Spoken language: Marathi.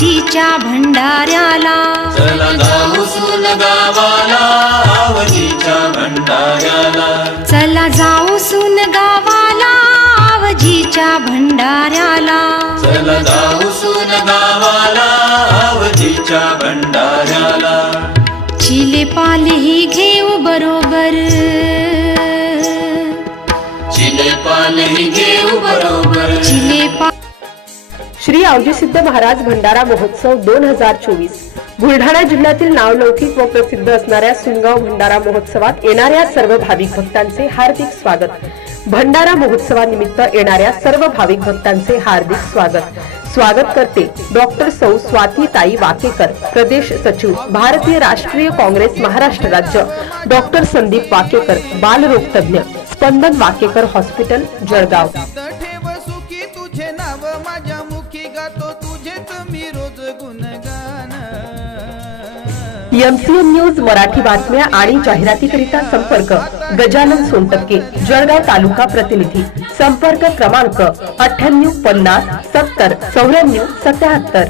आवजीच्या भंडाऱ्याला. चला जाऊ सुन गावाला आवजीच्या भंडाऱ्याला. चला जाऊ सून गावाला आवजीच्या भंडाऱ्याला. चला जाऊ सुन गावाला आवजीच्या भंडाऱ्याला. चिले पालही घेऊ बरोबर. चिले पालही घेऊ बरोबर. चिले श्री आवजीसिद्ध महाराज भंडारा महोत्सव दोन हजार चोवीस. बुलढाणा जिल्ह्यातील नावलौकिक व प्रसिद्ध असणाऱ्या सुनगाव भंडारा महोत्सवात येणाऱ्या सर्व भाविक भक्तांचे हार्दिक स्वागत. भंडारा महोत्सवानिमित्त येणाऱ्या सर्व भाविक भक्तांचे हार्दिक स्वागत. स्वागत करते डॉक्टर सौ स्वाती ताई वाकेकर प्रदेश सचिव भारतीय राष्ट्रीय काँग्रेस महाराष्ट्र राज्य. डॉक्टर संदीप वाकेकर बालरोग तज्ञ Spandan Wakekar hospital Jalgaon. MCN news Marathi बातम्या आणि जाहिरातीकरिता संपर्क गजानन सोनटक्के जळगाव तालुका प्रतिनिधी. संपर्क क्रमांक अठ्ठ्याण्णव पन्नास सत्तर चौऱ्याण्णव सत्याहत्तर.